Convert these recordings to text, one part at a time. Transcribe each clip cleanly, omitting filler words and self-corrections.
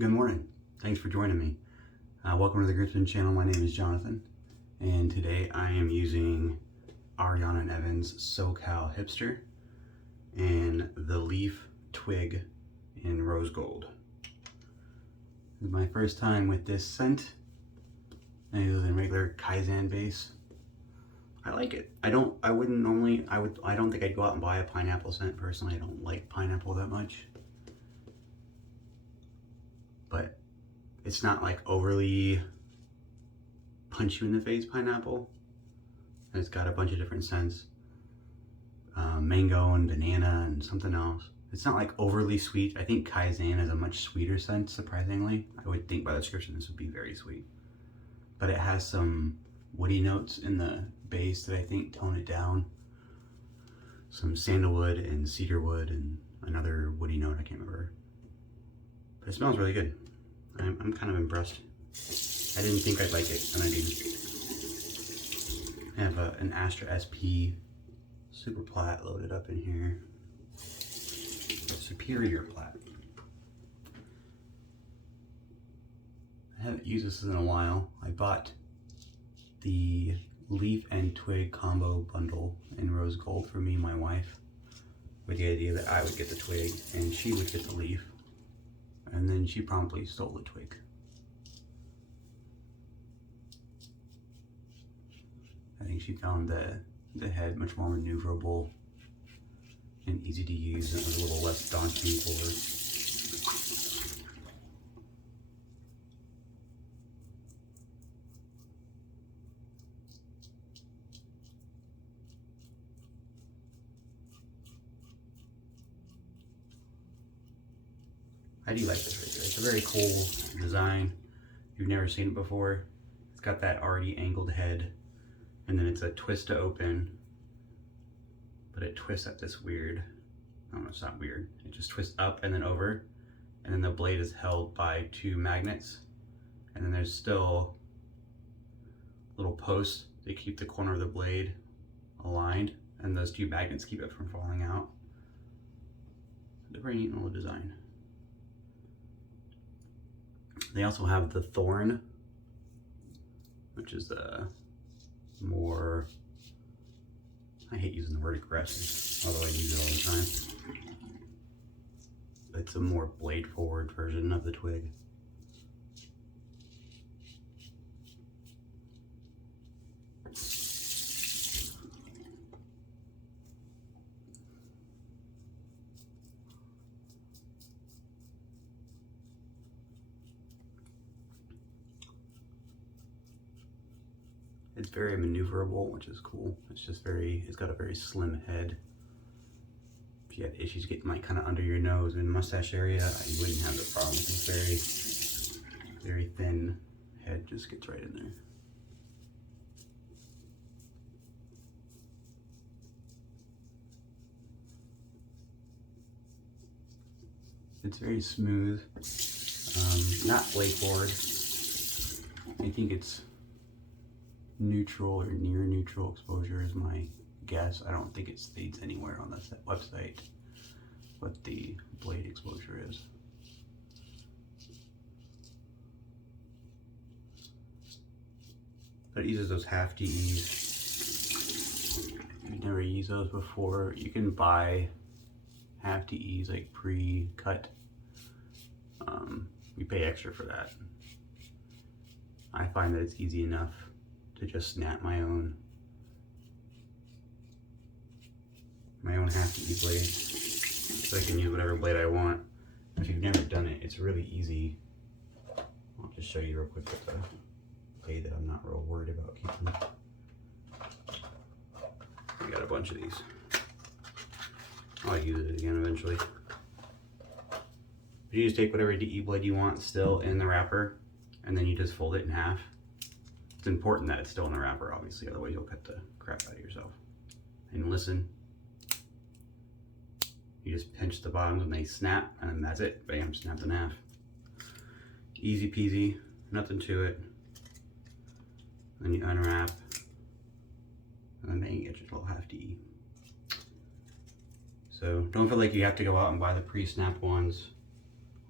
Good morning. Thanks for joining me. Welcome to the Griffin channel. My name is Jonathan, and today I am using Ariana and Evan's SoCal Hipster and the Leaf Twig in rose gold. This is my first time with this scent. I use it in regular Kaizen base. I like it. I don't think I'd go out and buy a pineapple scent personally. I don't like pineapple that much. But it's not like overly punch you in the face pineapple. And it's got a bunch of different scents. Mango and banana and something else. It's not like overly sweet. I think Kaizen is a much sweeter scent, surprisingly. I would think by the description this would be very sweet. But it has some woody notes in the base that I think tone it down. Some sandalwood and cedarwood and another woody note, I can't remember. But it smells really good. I'm kind of impressed. I didn't think I'd like it, and I do. I have an Astra SP Super Plat loaded up in here. Superior Platinum. I haven't used this in a while. I bought the Leaf and Twig combo bundle in rose gold for me and my wife, with the idea that I would get the Twig and she would get the Leaf. And then she promptly stole the Twig. I think she found the head much more maneuverable and easy to use, and it was a little less daunting for her. I do like this right here. It's a very cool design. If you've never seen it before, it's got that already angled head, and then it's a twist to open, but it twists at this weird, I don't know, it's not weird. It just twists up and then over, and then the blade is held by two magnets, and then there's still little posts that keep the corner of the blade aligned, and those two magnets keep it from falling out. It's a very neat little design. They also have the thorn, which is more, I hate using the word aggressive, although I use it all the time. It's a more blade forward version of the Twig. It's very maneuverable, which is cool. It's just it's got a very slim head. If you had issues getting like kind of under your nose and mustache area, you wouldn't have the problem. It's very thin head, just gets right in there. It's very smooth, not blade forward. I think it's neutral or near neutral exposure is my guess. I don't think it states anywhere on the website what the blade exposure is. But it uses those half DEs. If you've never used those before, you can buy half DEs like pre-cut. You pay extra for that. I find that it's easy enough to just snap my own half DE blade, so I can use whatever blade I want. If you've never done it, it's really easy. I'll just show you real quick with the blade that I'm not real worried about keeping. I got a bunch of these. I'll use it again eventually. You just take whatever DE blade you want still in the wrapper, and then you just fold it in half. It's important that it's still in the wrapper, obviously, otherwise you'll cut the crap out of yourself. And listen. You just pinch the bottoms and they snap, and that's it. Bam, snapped in half. Easy peasy, nothing to it. Then you unwrap, and then you get your little half DE. So don't feel like you have to go out and buy the pre-snap ones.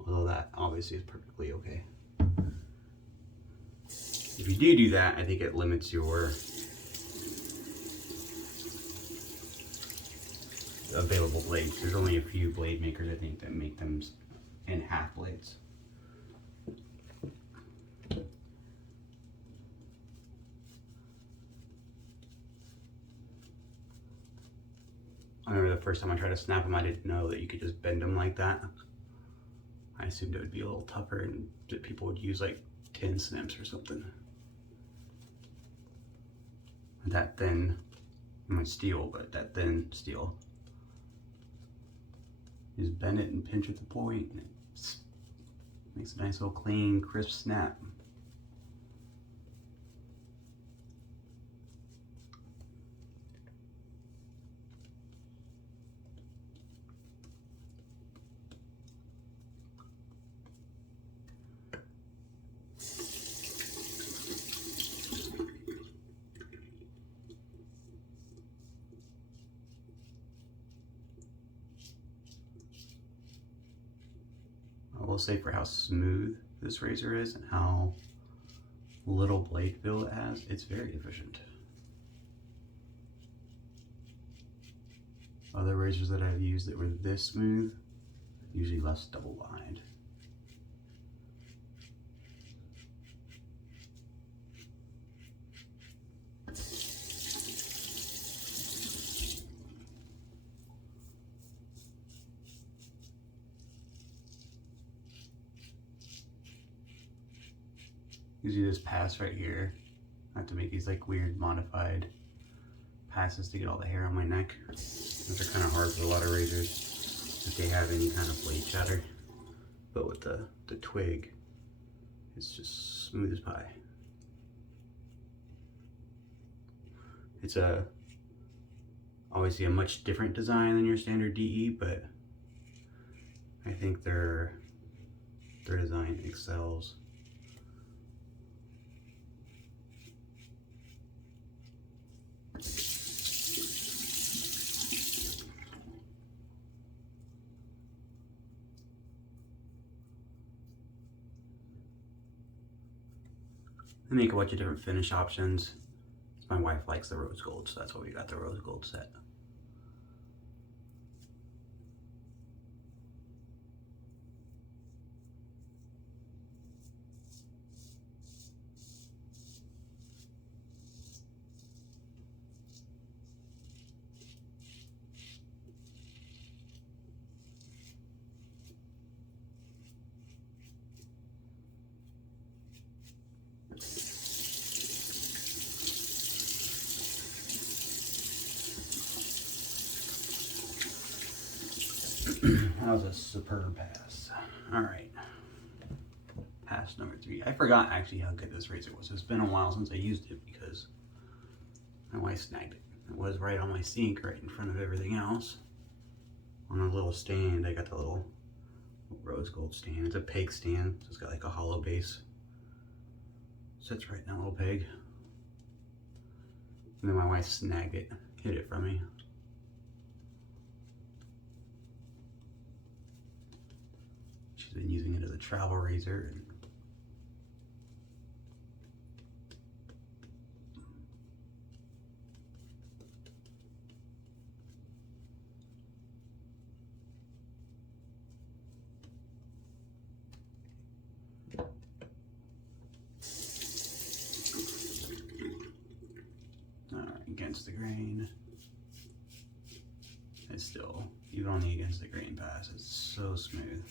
although that obviously is perfectly okay. If you do that, I think it limits your available blades. There's only a few blade makers, I think, that make them in half blades. I remember the first time I tried to snap them, I didn't know that you could just bend them like that. I assumed it would be a little tougher and that people would use like tin snips or something. That thin, my steel, but that thin steel. Just bend it and pinch at the point, and it makes a nice little clean, crisp snap. I will say, for how smooth this razor is and how little blade feel it has, it's very efficient. Other razors that I've used that were this smooth usually less double lined. Usually this pass right here, I have to make these like weird modified passes to get all the hair on my neck. Those are kind of hard for a lot of razors if they have any kind of blade chatter. But with the Twig, it's just smooth as pie. It's obviously a much different design than your standard DE, but I think their design excels. They make a bunch of different finish options. My wife likes the rose gold, so that's why we got the rose gold set. That was a superb pass. All right, pass number 3. I forgot actually how good this razor was. It's been a while since I used it because my wife snagged it. It was right on my sink, right in front of everything else. On a little stand, I got the little rose gold stand. It's a peg stand, so it's got like a hollow base. Sits right in that little peg. And then my wife snagged it, hid it from me. She's been using it as a travel razor. Against the grain. It's still, even on the against the grain pass, it's so smooth.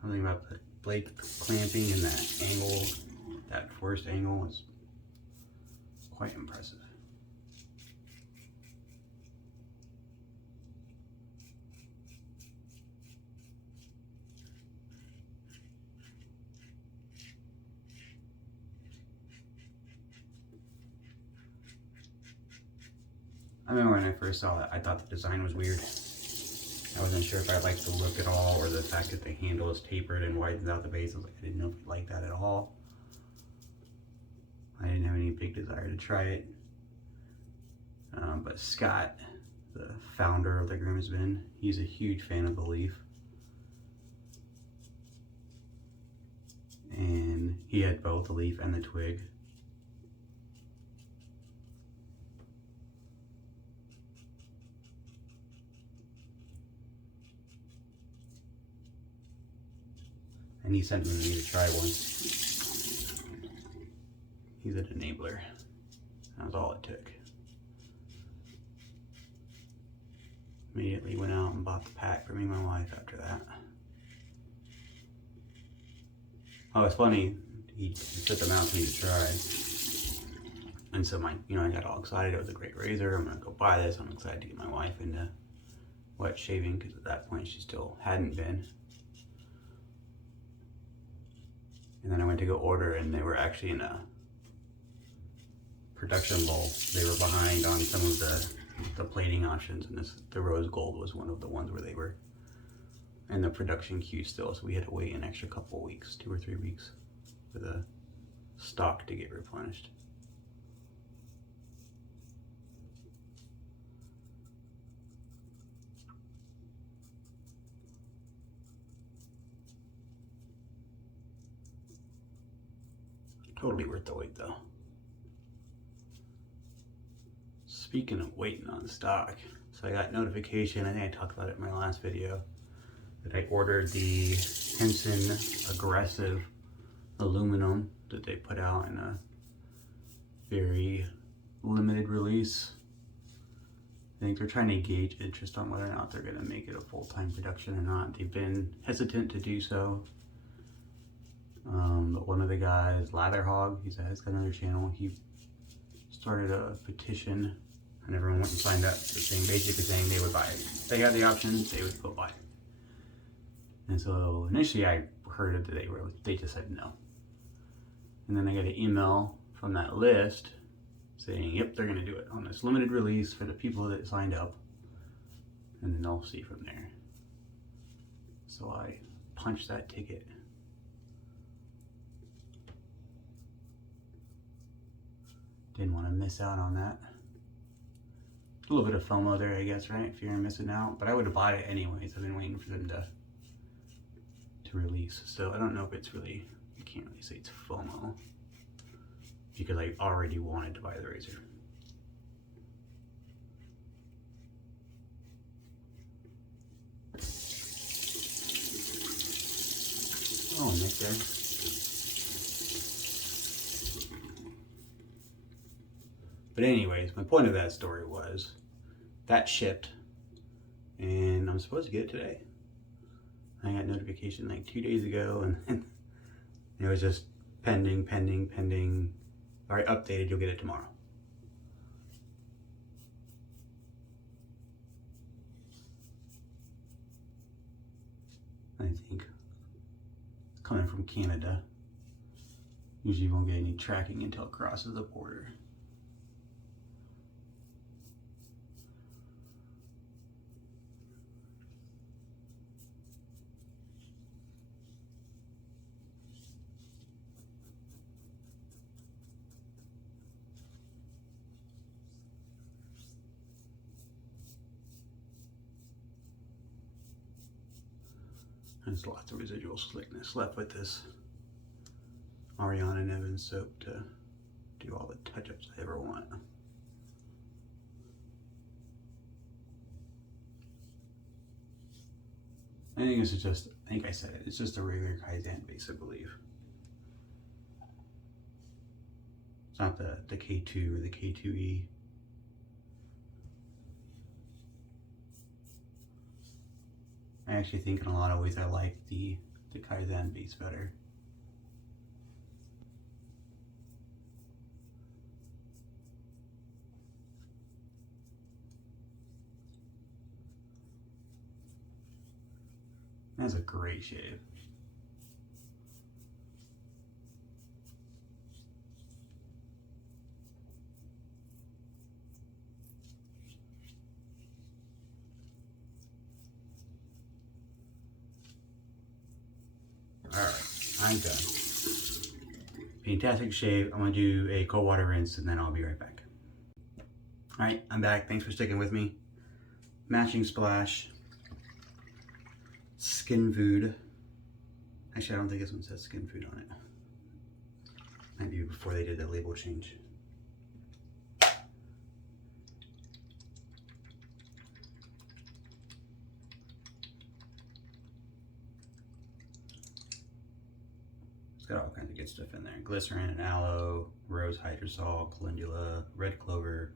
Something about the blade clamping and that angle, that forced angle is quite impressive. I remember when I first saw it, I thought the design was weird. I wasn't sure if I liked the look at all, or the fact that the handle is tapered and widens out the base. I was like, I didn't know if I liked that at all. I didn't have any big desire to try it. But Scott, the founder of the Grimsby, he's a huge fan of the Leaf. He had both the Leaf and the Twig. And he sent me to try one. He's an enabler. That was all it took. Immediately went out and bought the pack for me and my wife after that. Oh, it's funny. He took them out for me to try. And so I got all excited. It was a great razor. I'm gonna go buy this. I'm excited to get my wife into wet shaving because at that point she still hadn't been. And then I went to go order and they were actually in a production lull. They were behind on some of the plating options, and the rose gold was one of the ones where they were in the production queue still. So we had to wait an extra couple of weeks, 2 or 3 weeks, for the stock to get replenished. Totally worth the wait though. Speaking of waiting on stock, so I got notification, I think I talked about it in my last video, that I ordered the Henson Aggressive aluminum that they put out in a very limited release. I think they're trying to gauge interest on whether or not they're going to make it a full-time production or not. They've been hesitant to do so. But one of the guys, Latherhog, he's got another channel, he started a petition and everyone went and signed up, basically saying they would buy it. If they had the option, they would go buy it. And so initially I heard that they just said no. And then I got an email from that list saying, yep, they're gonna do it on this limited release for the people that signed up. And then they'll see from there. So I punched that ticket. Didn't want to miss out on that. A little bit of FOMO there, I guess, right? Fear of missing out. But I would have bought it anyways. I've been waiting for them to release. So I don't know if it's really, you can't really say it's FOMO, because I already wanted to buy the razor. Oh, Nick there. But anyways, my point of that story was that shipped and I'm supposed to get it today. I got notification like 2 days ago and it was just pending. All right, updated, you'll get it tomorrow. I think it's coming from Canada. Usually you won't get any tracking until it crosses the border. There's lots of residual slickness left with this Ariana and Evans soap to do all the touch-ups I ever want. I think this is just, I think I said it, it's just a regular Kaizen base, I believe. It's not the K2 or the K2E. I actually think in a lot of ways I like the Kaizen base better. That's a great shave. Alright, I'm done. Fantastic shave. I'm gonna do a cold water rinse and then I'll be right back. Alright, I'm back. Thanks for sticking with me. Matching splash. Skin food. Actually, I don't think this one says skin food on it. Might be before they did the label change. It's got all kinds of good stuff in there. Glycerin and aloe, rose hydrosol, calendula, red clover,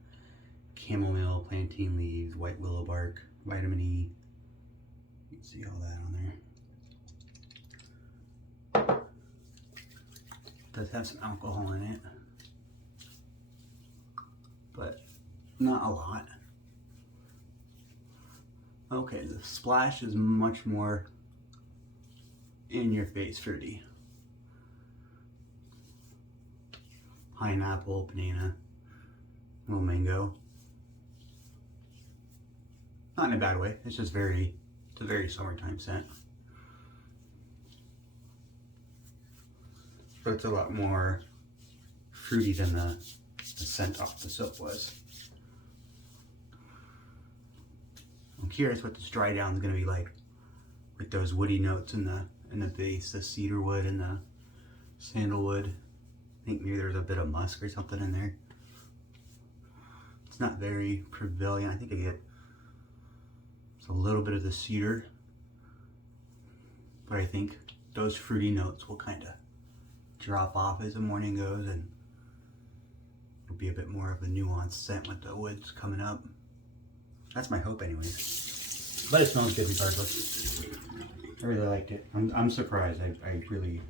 chamomile, plantain leaves, white willow bark, vitamin E. You can see all that on there. It does have some alcohol in it, but not a lot. Okay, the splash is much more in your face fruity. Pineapple, banana, little mango. Not in a bad way, it's just it's a very summertime scent. But it's a lot more fruity than the scent off the soap was. I'm curious what this dry down is going to be like with those woody notes in the base, the cedar wood and the sandalwood. I think maybe there's a bit of musk or something in there. It's not very prevalent. I think I get a little bit of the cedar, but I think those fruity notes will kind of drop off as the morning goes, and it'll be a bit more of a nuanced scent with the woods coming up. That's my hope anyways. But it smells good regardless. I really liked it. I'm surprised. I really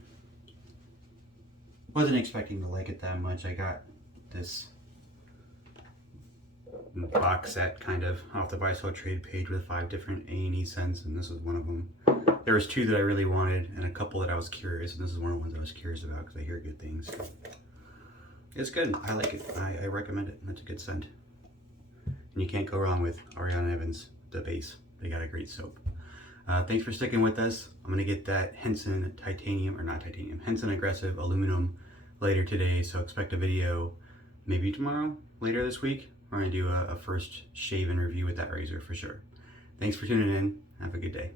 wasn't expecting to like it that much. I got this box set kind of off the Buy Sell Trade page with 5 different A&E scents, and this was one of them. There was 2 that I really wanted and a couple that I was curious, and this is one of the ones I was curious about because I hear good things. It's good. I like it. I recommend it. It's a good scent. And you can't go wrong with Ariana Evans, the base. They got a great soap. Thanks for sticking with us. I'm going to get that Henson Henson Aggressive Aluminum later today, so expect a video maybe tomorrow, later this week. We're going to do a first shave and review with that razor for sure. Thanks for tuning in. Have a good day.